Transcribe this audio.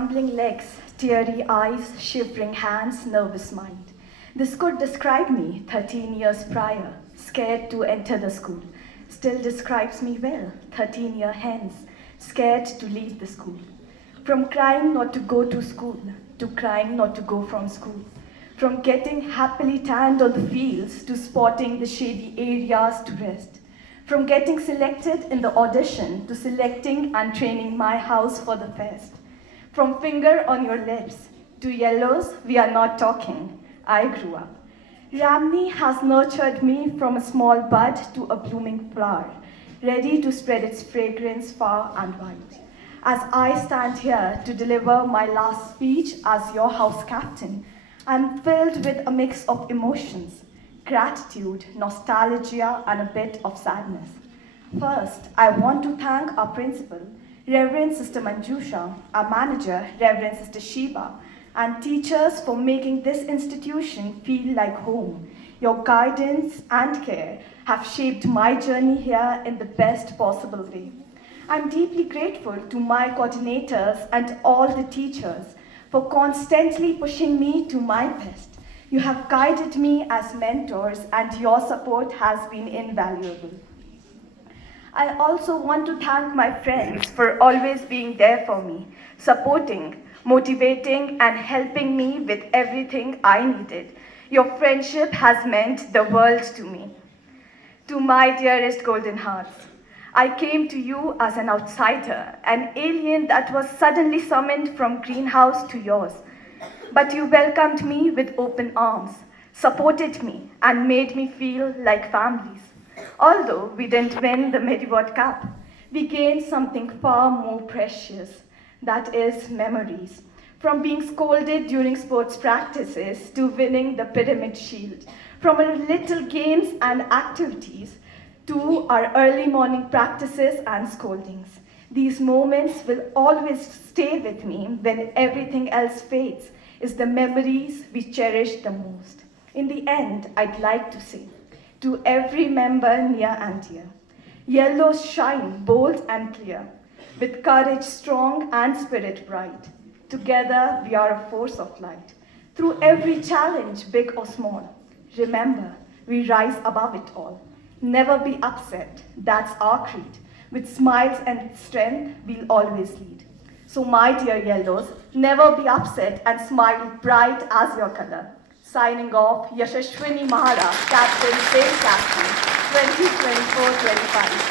Trembling legs, teary eyes, shivering hands, nervous mind. This could describe me 13 years prior, scared to enter the school. Still describes me well, 13 years hence, scared to leave the school. From crying not to go to school, to crying not to go from school. From getting happily tanned on the fields, to spotting the shady areas to rest. From getting selected in the audition, to selecting and training my house for the fest. From finger on your lips to yellows, we are not talking. I grew up. Ramnee has nurtured me from a small bud to a blooming flower, ready to spread its fragrance far and wide. As I stand here to deliver my last speech as your house captain, I'm filled with a mix of emotions, gratitude, nostalgia, and a bit of sadness. First, I want to thank our principal, Reverend Sister Manjusha, our manager, Reverend Sister Sheba, and teachers for making this institution feel like home. Your guidance and care have shaped my journey here in the best possible way. I'm deeply grateful to my coordinators and all the teachers for constantly pushing me to my best. You have guided me as mentors, and your support has been invaluable. I also want to thank my friends for always being there for me, supporting, motivating, and helping me with everything I needed. Your friendship has meant the world to me. To my dearest golden hearts, I came to you as an outsider, an alien that was suddenly summoned from greenhouse to yours. But you welcomed me with open arms, supported me, and made me feel like families. Although we didn't win the Medivot Cup, we gained something far more precious, that is memories. From being scolded during sports practices to winning the Pyramid Shield, from our little games and activities to our early morning practices and scoldings. These moments will always stay with me when everything else fades, is the memories we cherish the most. In the end, I'd like to say, to every member near and dear, yellows shine bold and clear, with courage strong and spirit bright. Together we are a force of light. Through every challenge, big or small, remember, we rise above it all. Never be upset, that's our creed. With smiles and strength, we'll always lead. So my dear yellows, never be upset and smile bright as your color. Signing off, Yashsasvni Mahara, Captain, Saint Captain, 2024-25.